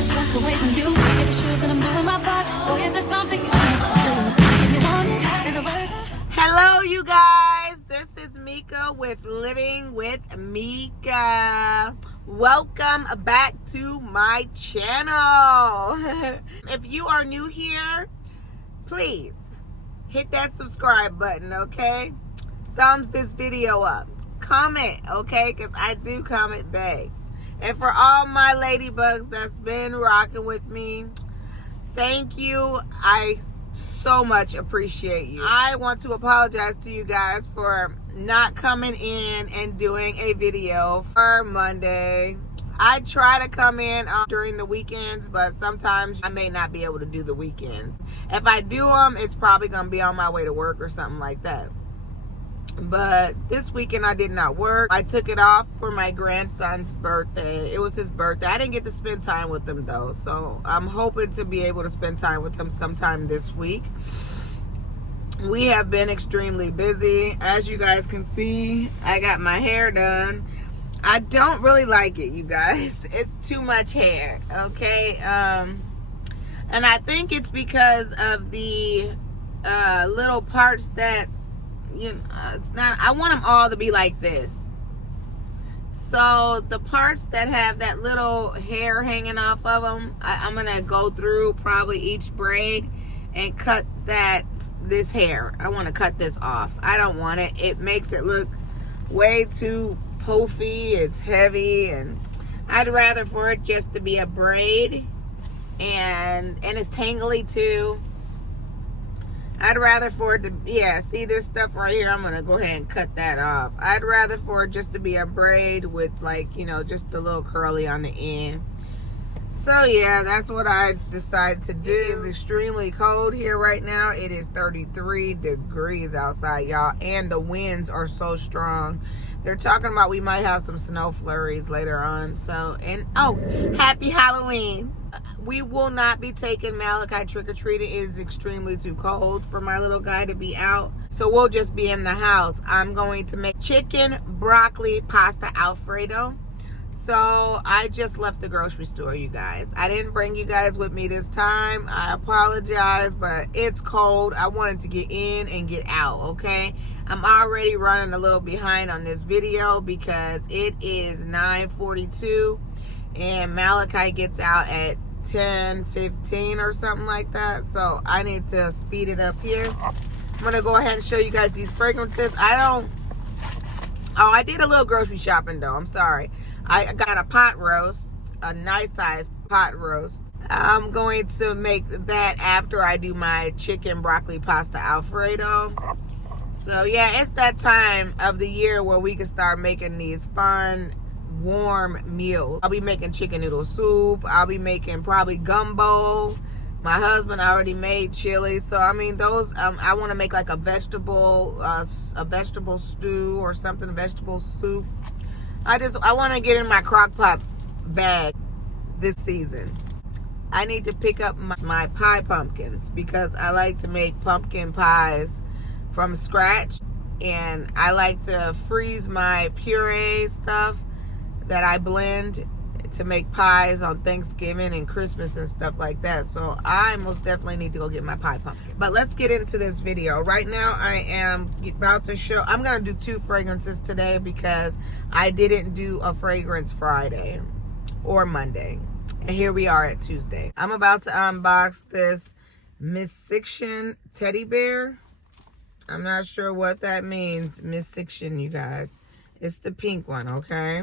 stressed away from you. Making sure that I'm doing my part. Boy, is there something you want to do? If you want it, say the word. Hello, you guys. This is Meeka with Living with Meeka. Welcome back to my channel. If you are new here, please hit that subscribe button, okay? Thumbs this video up. Comment, okay? Because I do comment back. And for all my ladybugs that's been rocking with me, thank you. I so much appreciate you. I want to apologize to you guys for not coming in and doing a video for Monday. I try to come in during the weekends, but sometimes I may not be able to do the weekends. If I do them, it's probably going to be on my way to work or something like that. But this weekend I did not work. I took it off for my grandson's birthday. It was his birthday. I didn't get to spend time with him though. So I'm hoping to be able to spend time with him sometime this week. We have been extremely busy. As you guys can see, I got my hair done. I don't really like it, you guys. It's too much hair, okay? And I think it's because of the little parts that, you know, it's not, I want them all to be like this. So the parts that have that little hair hanging off of them, I'm gonna go through probably each braid and cut this hair. I want to cut this off. I don't want it. It makes it look way too puffy. It's heavy, and I'd rather for it just to be a braid, and it's tangly too. I'd rather for it to, yeah, see this stuff right here? I'm going to go ahead and cut that off. I'd rather for it just to be a braid with, like, you know, just a little curly on the end. So, yeah, that's what I decided to do. It is extremely cold here right now. It is 33 degrees outside, y'all, and the winds are so strong. They're talking about we might have some snow flurries later on. So, and, oh, happy Halloween. We will not be taking Malachi trick-or-treating. It is extremely too cold for my little guy to be out. So we'll just be in the house. I'm going to make chicken, broccoli, pasta Alfredo. So I just left the grocery store, you guys. I didn't bring you guys with me this time. I apologize, but it's cold. I wanted to get in and get out, okay? I'm already running a little behind on this video because it is 9:42 and Malachi gets out at 10:15 or something like that. So I need to speed it up here. I'm gonna go ahead and show you guys these fragrances. I did a little grocery shopping though. I'm sorry. I got a pot roast, a nice size pot roast. I'm going to make that after I do my chicken broccoli pasta Alfredo. So yeah, it's that time of the year where we can start making these fun, warm meals. I'll be making chicken noodle soup. I'll be making probably gumbo. My husband already made chili. So I mean, those I want to make like a vegetable stew or something, vegetable soup. I want to get in my crock pot bag this season. I need to pick up my pie pumpkins because I like to make pumpkin pies from scratch, and I like to freeze my puree stuff that I blend to make pies on Thanksgiving and Christmas and stuff like that. So I most definitely need to go get my pie pumpkin. But let's get into this video. Right now I am about to show, I'm going to do 2 fragrances today because I didn't do a fragrance Friday or Monday. And here we are at Tuesday. I'm about to unbox this Missiction teddy bear. I'm not sure what that means, Missiction, you guys. It's the pink one, okay?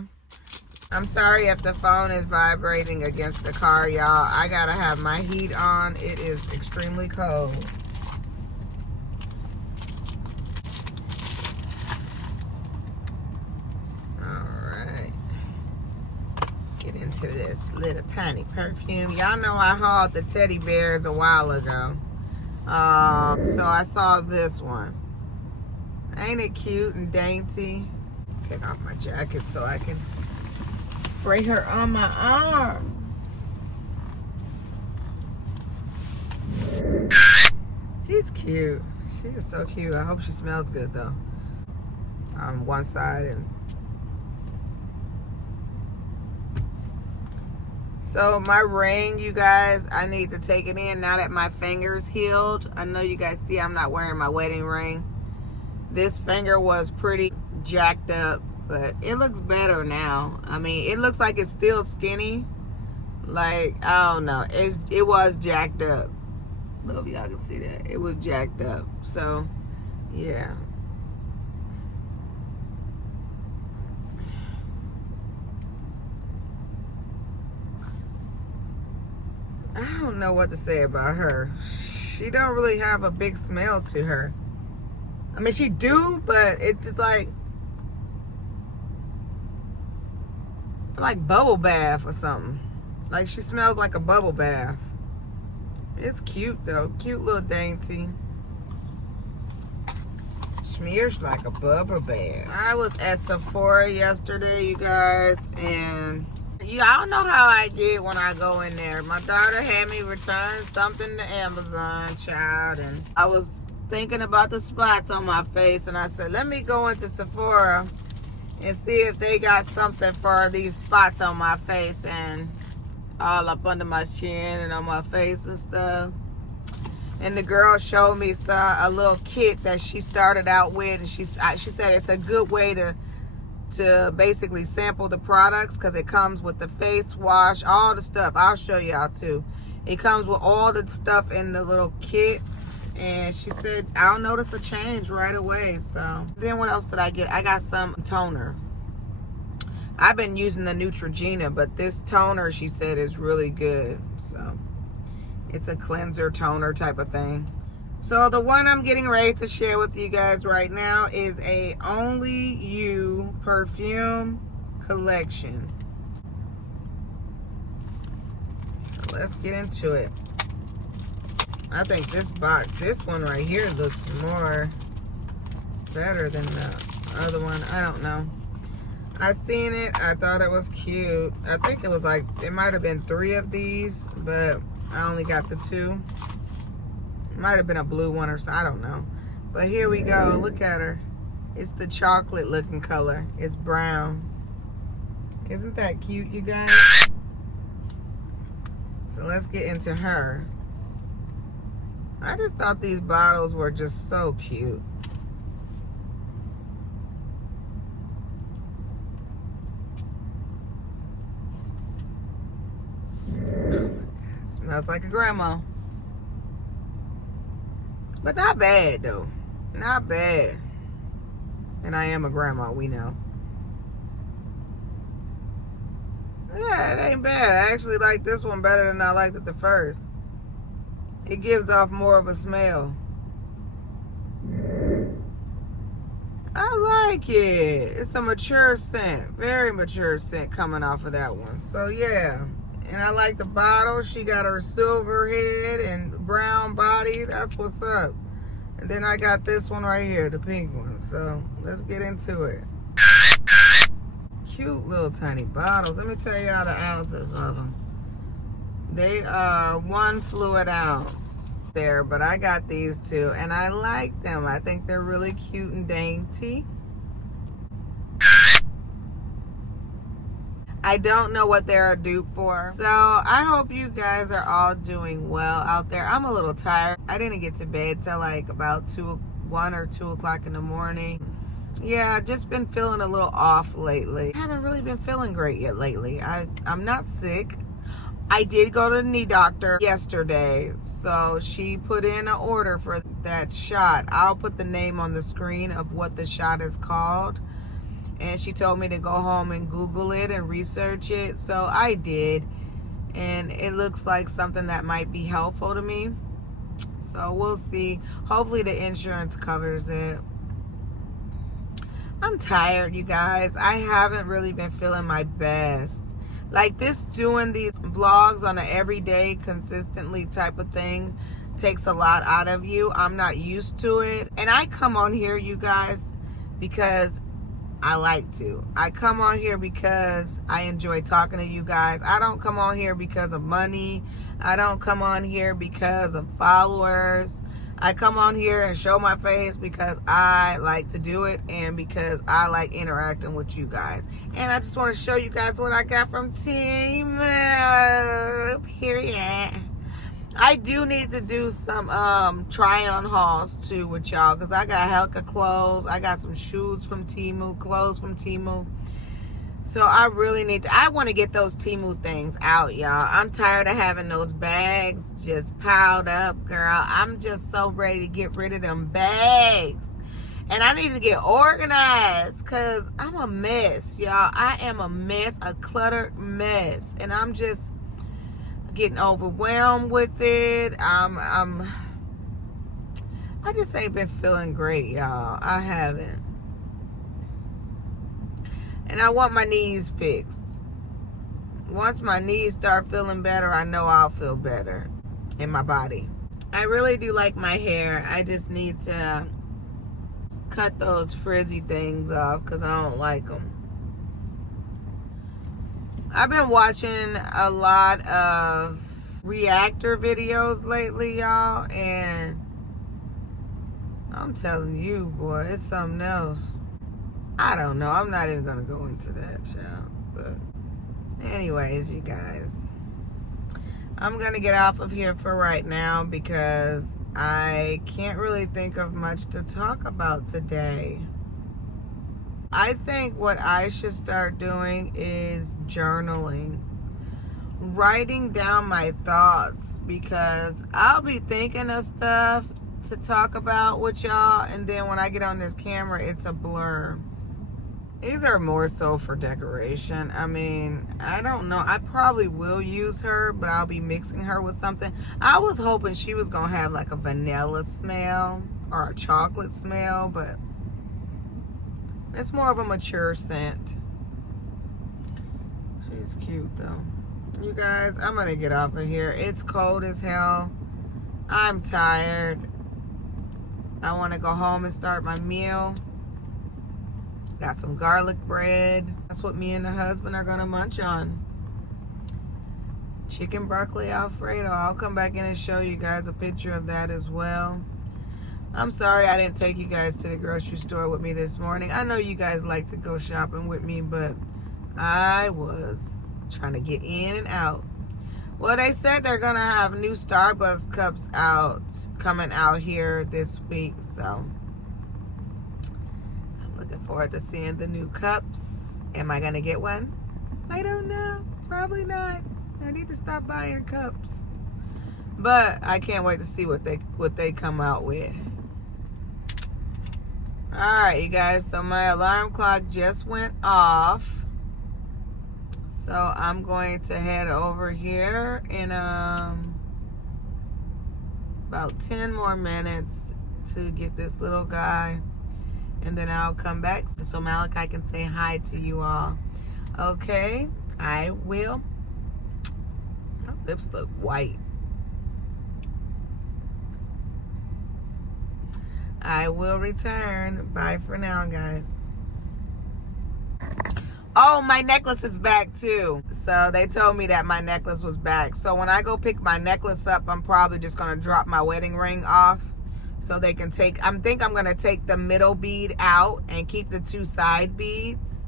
I'm sorry if the phone is vibrating against the car, y'all. I gotta have my heat on. It is extremely cold. Alright. Get into this little tiny perfume. Y'all know I hauled the teddy bears a while ago. So I saw this one. Ain't it cute and dainty? Take off my jacket so I can spray her on my arm. She's cute. She is so cute. I hope she smells good though. On one side, and So my ring, you guys, I need to take it in now that my finger's healed. I know you guys see I'm not wearing my wedding ring. This finger was pretty jacked up, but it looks better now. I mean, it looks like it's still skinny. Like, I don't know. It was jacked up. I hope y'all can see that. It was jacked up. So, yeah. I don't know what to say about her. She don't really have a big smell to her. I mean, she do, but it's just like bubble bath or something. Like, she smells like a bubble bath. It's cute though. Cute little dainty. Smears like a bubble bath. I was at Sephora yesterday, you guys, and I don't know how I get when I go in there. My daughter had me return something to Amazon, child, and I was thinking about the spots on my face, and I said, let me go into Sephora and see if they got something for these spots on my face and all up under my chin and on my face and stuff. And the girl showed me a little kit that she started out with, and she said it's a good way to basically sample the products, because it comes with the face wash, all the stuff. I'll show y'all too. It comes with all the stuff in the little kit, and she said I'll notice a change right away. So then what else did I get? I got some toner. I've been using the Neutrogena, but this toner, she said, is really good. So it's a cleanser toner type of thing. So the one I'm getting ready to share with you guys right now is a Only You perfume collection. So let's get into it. I think this one right here looks more better than the other one. I don't know. I seen it. I thought it was cute. I think it was like, it might have been 3 of these, but I only got the 2. Might have been a blue one or something. I don't know. But here we go. Look at her. It's the chocolate looking color. It's brown. Isn't that cute, you guys? So let's get into her. I just thought these bottles were just so cute. Smells like a grandma. But not bad though. Not bad. And I am a grandma, we know. Yeah, it ain't bad. I actually like this one better than I liked it the first. It gives off more of a smell. I like it. It's a mature scent. Very mature scent coming off of that one. So yeah. And I like the bottle. She got her silver head and brown body. That's what's up. And then I got this one right here, the pink one. So let's get into it. Cute little tiny bottles. Let me tell y'all the ounces of them. They are 1 fluid ounce there, but I got these 2 and I like them. I think they're really cute and dainty. I don't know what they're a dupe for. So I hope you guys are all doing well out there. I'm a little tired. I didn't get to bed till like about 1 or 2 o'clock in the morning. Yeah, just been feeling a little off lately. I haven't really been feeling great yet lately. I'm not sick. I did go to the knee doctor yesterday. So she put in an order for that shot. I'll put the name on the screen of what the shot is called. And she told me to go home and Google it and research it. So I did. And it looks like something that might be helpful to me. So we'll see. Hopefully the insurance covers it. I'm tired, you guys. I haven't really been feeling my best. Like this, doing these vlogs on an everyday, consistently type of thing takes a lot out of you. I'm not used to it. And I come on here, you guys, because I like to. I come on here because I enjoy talking to you guys. I don't come on here because of money. I don't come on here because of followers. I come on here and show my face because I like to do it and because I like interacting with you guys. And I just want to show you guys what I got from Temu. Period. I do need to do some try-on hauls too with y'all because I got hella clothes. I got some shoes from Temu, clothes from Temu. So I really need to, I want to get those Temu things out, y'all. I'm tired of having those bags just piled up, girl. I'm just so ready to get rid of them bags. And I need to get organized because I'm a mess, y'all. I am a mess, a cluttered mess. And I'm just getting overwhelmed with it. I just ain't been feeling great, y'all. I haven't. And I want my knees fixed. Once my knees start feeling better, I know I'll feel better in my body. I really do like my hair. I just need to cut those frizzy things off because I don't like them. I've been watching a lot of reactor videos lately, y'all, and I'm telling you, boy, it's something else. I don't know. I'm not even going to go into that, child. But anyways, you guys, I'm going to get off of here for right now because I can't really think of much to talk about today. I think what I should start doing is journaling. Writing down my thoughts because I'll be thinking of stuff to talk about with y'all, and then when I get on this camera, it's a blur. These are more so for decoration. I mean, I don't know. I probably will use her, but I'll be mixing her with something. I was hoping she was going to have like a vanilla smell or a chocolate smell, but it's more of a mature scent. She's cute though. You guys, I'm going to get off of here. It's cold as hell. I'm tired. I want to go home and start my meal. Got some garlic bread. That's what me and the husband are gonna munch on. Chicken broccoli Alfredo. I'll come back in and show you guys a picture of that as well. I'm sorry I didn't take you guys to the grocery store with me this morning. I know you guys like to go shopping with me, but I was trying to get in and out. Well, they said they're gonna have new Starbucks cups coming out here this week, so looking forward to seeing the new cups. Am I gonna get one? I don't know. Probably not. I need to stop buying cups. But I can't wait to see what they come out with. Alright, you guys, so my alarm clock just went off. So I'm going to head over here in about 10 more minutes to get this little guy. And then I'll come back so Malachi can say hi to you all. Okay, I will. My lips look white. I will return. Bye for now, guys. Oh, my necklace is back too. So they told me that my necklace was back. So when I go pick my necklace up, I'm probably just going to drop my wedding ring off. So they can take, I'm going to take the middle bead out and keep the 2 side beads.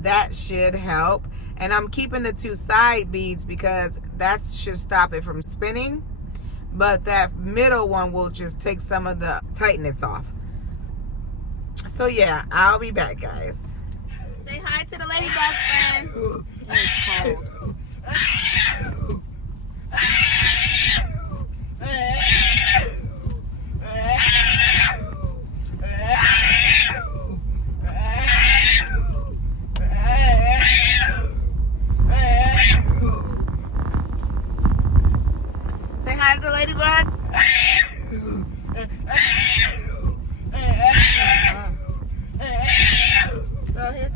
That should help. And I'm keeping the 2 side beads because that should stop it from spinning. But that middle one will just take some of the tightness off. So yeah, I'll be back, guys. Say hi to the ladybugs, friend. It's cold. Say hi to the ladybugs. So his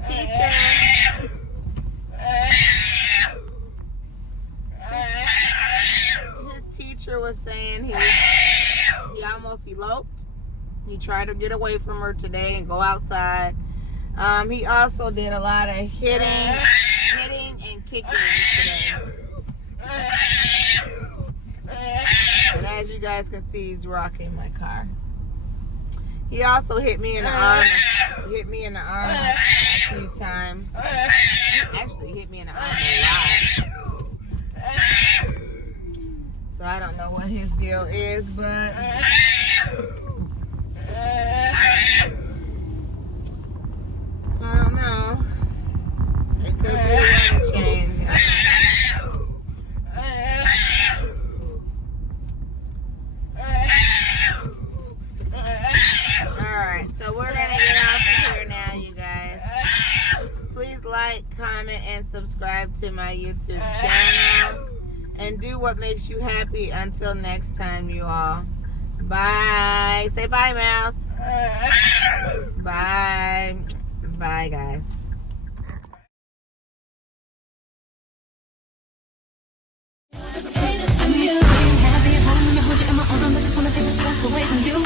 teacher was saying he almost eloped. He tried to get away from her today and go outside. He also did a lot of hitting and kicking today. And as you guys can see, he's rocking my car. He also hit me in the arm. Hit me in the arm a few times. Actually, hit me in the arm a lot. So I don't know what his deal is, but I don't know. It could be a weather change. Alright, so we're gonna get off of here now, you guys. Please like, comment, and subscribe to my YouTube channel. And do what makes you happy. Until next time, you all. Bye. Say bye, Mouse. Bye. Bye, guys. Happy at home, let me hold you in my arms. I just wanna take the stress away from you.